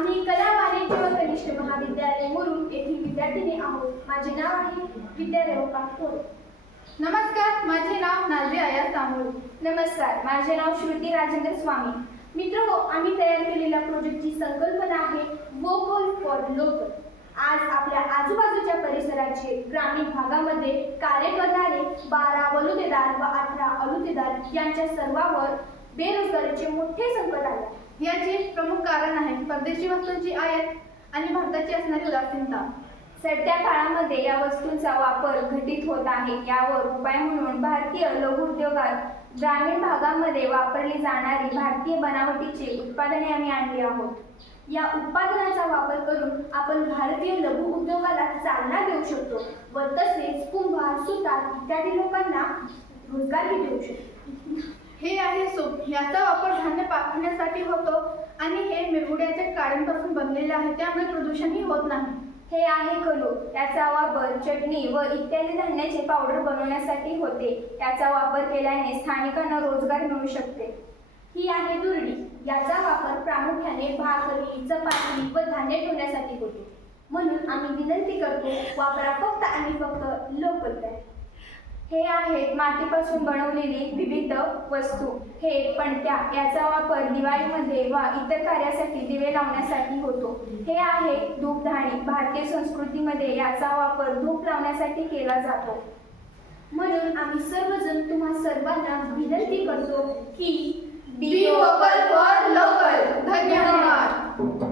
आम्ही कला वाणिज्य व कनिष्ठ महाविद्यालय मुरुड येथील विद्यार्थिनी आहोत. माझे नाव आहे विद्या रेवका थोरे. नमस्कार, माझे नाव नाझी आयाज तांबोळी. नमस्कार, माझे नाव श्रुती राजेंद्र स्वामी. मित्रहो, आम्ही तयार केलेल्या प्रोजेक्टची संकल्पना आहे वोकल फॉर लोकल. आज आपल्या आजूबाजूच्या परिसराचे ग्रामीण भागामध्ये कार्य करणारे 12 बलुतेदार व 18 अलुतेदार यांच्या सर्वांवर बेरोजगारीचे मोठे संकट आले. याचे प्रमुख कारण आहे परदेशी वस्तूंची आयात आणि भारताची असणारी उदासीनता. सध्या काळामध्ये या वस्तूंचा वापर घटित होत आहे. यावर उपाय म्हणून भारतीय लघु उद्योगात ग्रामीण भागामध्ये वापरली जाणारी भारतीय बनावटीची उत्पादने आम्ही आणली आहोत. या उत्पादनाचा वापर करून आपण भारतीय लघु उद्योगाला चालना देऊ शकतो व तसेच कुंभार, सुतार इत्यादी लोकांना रोजगारही देऊ शकतो. हे आहे सूप. याचा वापर धान्य पाखण्यासाठी होतो आणि हे मेहुड्याच्या काड्यांपासून बनलेले आहे, त्यामुळे प्रदूषणही होत नाही. हे आहे कलो. याचा वापर चटणी व इत्यादी धान्याचे पावडर बनवण्यासाठी होते. याचा वापर केल्याने स्थानिकांना रोजगार मिळू शकते. ही आहे दुरडी. याचा वापर प्रामुख्याने भाकरी, चपाती व धान्य ठेवण्यासाठी होते. म्हणून आम्ही विनंती करतो, वापरा फक्त आणि फक्त लोकल तयार. हे आहेत मातीपासून बनवलेली विविध वस्तू. हे पणत्या. याचा वापर दिवाळीमध्ये व इतर कार्यासाठी दिवे लावण्यासाठी होतो. हे आहे धूपधाणी. भारतीय संस्कृतीमध्ये याचा वापर धूप लावण्यासाठी केला जातो. म्हणून आम्ही सर्वजण तुम्हा सर्वांना विनंती करतो की बी वोकल फॉर लोकल. धन्यवाद.